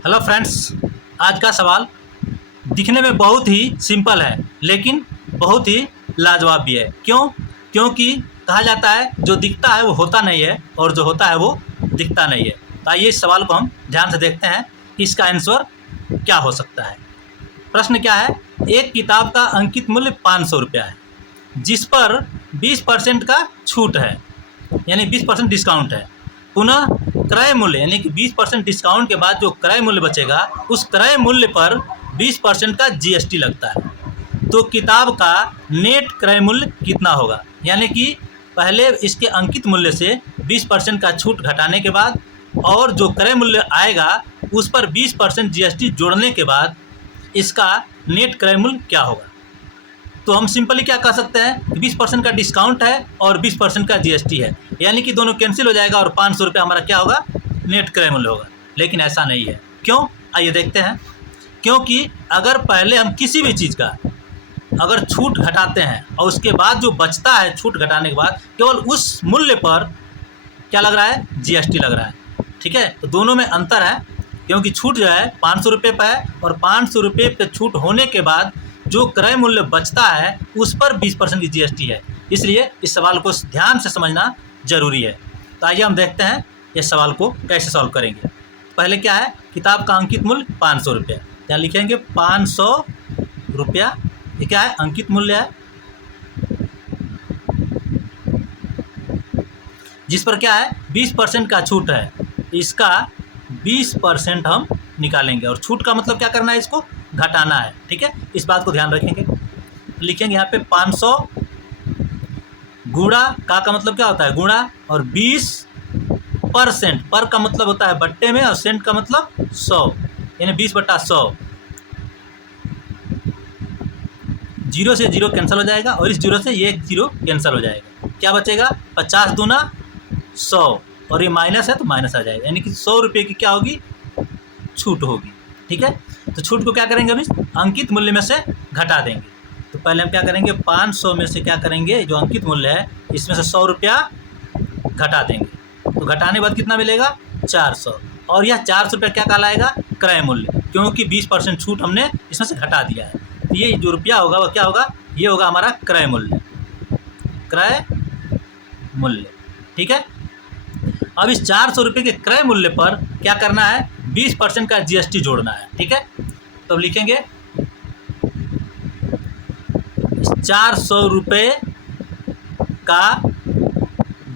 Hello friends, आज का सवाल दिखने में बहुत ही सिंपल है लेकिन बहुत ही लाजवाब भी है। क्यों? क्योंकि कहा जाता है जो दिखता है वो होता नहीं है और जो होता है वो दिखता नहीं है। तो आइए इस सवाल को हम ध्यान से देखते हैं कि इसका आंसर क्या हो सकता है। प्रश्न क्या है? एक किताब का अंकित मूल्य 500 रुपया है जिस पर 20% का छूट है, यानी 20% डिस्काउंट है। पुनः क्रय मूल्य यानी कि 20% डिस्काउंट के बाद जो क्रय मूल्य बचेगा उस क्रय मूल्य पर 20% का जीएसटी लगता है। तो किताब का नेट क्रय मूल्य कितना होगा? यानी कि पहले इसके अंकित मूल्य से 20% का छूट घटाने के बाद और जो क्रय मूल्य आएगा उस पर 20% जीएसटी जोड़ने के बाद इसका नेट क्रय मूल्य क्या होगा। तो हम सिंपली क्या कह सकते हैं कि 20% का डिस्काउंट है और 20% का जीएसटी है, यानी कि दोनों कैंसिल हो जाएगा और 500 रुपये हमारा क्या होगा? नेट क्रय मूल्य होगा। लेकिन ऐसा नहीं है। क्यों? आइए देखते हैं। क्योंकि अगर पहले हम किसी भी चीज़ का अगर छूट घटाते हैं और उसके बाद जो बचता है छूट घटाने के बाद केवल उस मूल्य पर क्या लग रहा है? जीएसटी लग रहा है। ठीक है, तो दोनों में अंतर है। क्योंकि छूट जो है 500 रुपये पर है और 500 रुपये पर छूट होने के बाद जो क्रय मूल्य बचता है उस पर 20% की जीएसटी है। इसलिए इस सवाल को ध्यान से समझना जरूरी है। तो आइए हम देखते हैं इस सवाल को कैसे सॉल्व करेंगे। पहले क्या है? किताब का अंकित मूल्य 500 रुपया। यहाँ लिखेंगे 500 रुपया। ये क्या है? अंकित मूल्य है जिस पर क्या है? 20% का छूट है। इसका 20% हम निकालेंगे और छूट का मतलब क्या करना है? इसको घटाना है। ठीक है, इस बात को ध्यान रखेंगे। लिखेंगे यहाँ पे 500 गुणा का मतलब क्या होता है? गुणा और 20%। पर का मतलब होता है बट्टे में और सेंट का मतलब 100, यानी 20/100। 0 से 0 कैंसिल हो जाएगा और इस 0 से ये 0 कैंसिल हो जाएगा। क्या बचेगा? 50 दूना 100 और ये माइनस है तो माइनस आ जाएगा, यानी कि 100 रुपये की क्या होगी? छूट होगी। ठीक है, तो छूट को क्या करेंगे? अभी अंकित मूल्य में से घटा देंगे। तो पहले हम क्या करेंगे? 500 में से क्या करेंगे? जो अंकित मूल्य है इसमें से 100 रुपया घटा देंगे। तो घटाने के बाद कितना मिलेगा? 400। और यह 400 रुपया क्या कहलाएगा? क्रय मूल्य, क्योंकि 20% छूट हमने इसमें से घटा दिया है। तो ये जो रुपया होगा वह क्या होगा? ये होगा हमारा क्रय मूल्य। क्रय मूल्य। ठीक है, अब इस 400 रुपये के क्रय मूल्य पर क्या करना है? 20% का जीएसटी जोड़ना है। ठीक है, तो लिखेंगे 400 रुपये का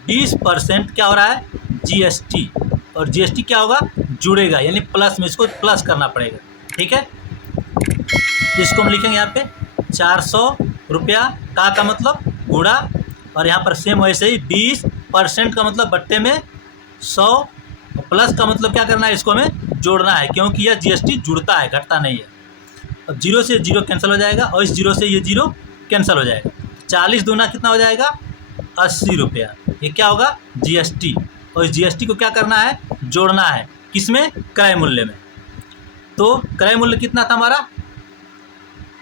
20% क्या हो रहा है? जीएसटी। और जीएसटी क्या होगा? जुड़ेगा, यानी प्लस में इसको प्लस करना पड़ेगा। ठीक है, इसको हम लिखेंगे यहाँ पे 400 रुपया का मतलब गुणा और यहाँ पर सेम वैसे ही 20% का मतलब बट्टे में 100 प्लस का मतलब क्या करना है? इसको हमें जोड़ना है, क्योंकि यह जीएसटी जुड़ता है, घटता नहीं है। अब 0 से 0 कैंसिल हो जाएगा और इस 0 से ये 0 कैंसिल हो जाएगा। 40 दूना कितना हो जाएगा? 80 रुपया। ये क्या होगा? जीएसटी। और इस जीएसटी को क्या करना है? जोड़ना है। किसमें? क्रय मूल्य में। तो क्रय मूल्य कितना था हमारा?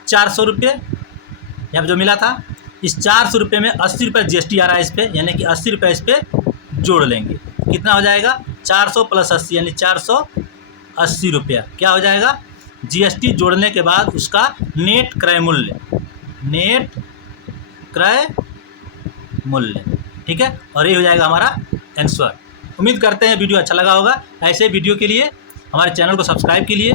400 रुपये यहाँ पर जो मिला था। इस 400 रुपये में 80 रुपये जीएसटी आ रहा है इस पर, यानी कि 80 रुपये इस पर जोड़ लेंगे। कितना हो जाएगा? 400 + 80 यानी 480 रुपया क्या हो जाएगा? जीएसटी जोड़ने के बाद उसका नेट क्रय मूल्य। नेट क्रय मूल्य। ठीक है, और ये हो जाएगा हमारा आंसर। उम्मीद करते हैं वीडियो अच्छा लगा होगा। ऐसे वीडियो के लिए हमारे चैनल को सब्सक्राइब कीजिए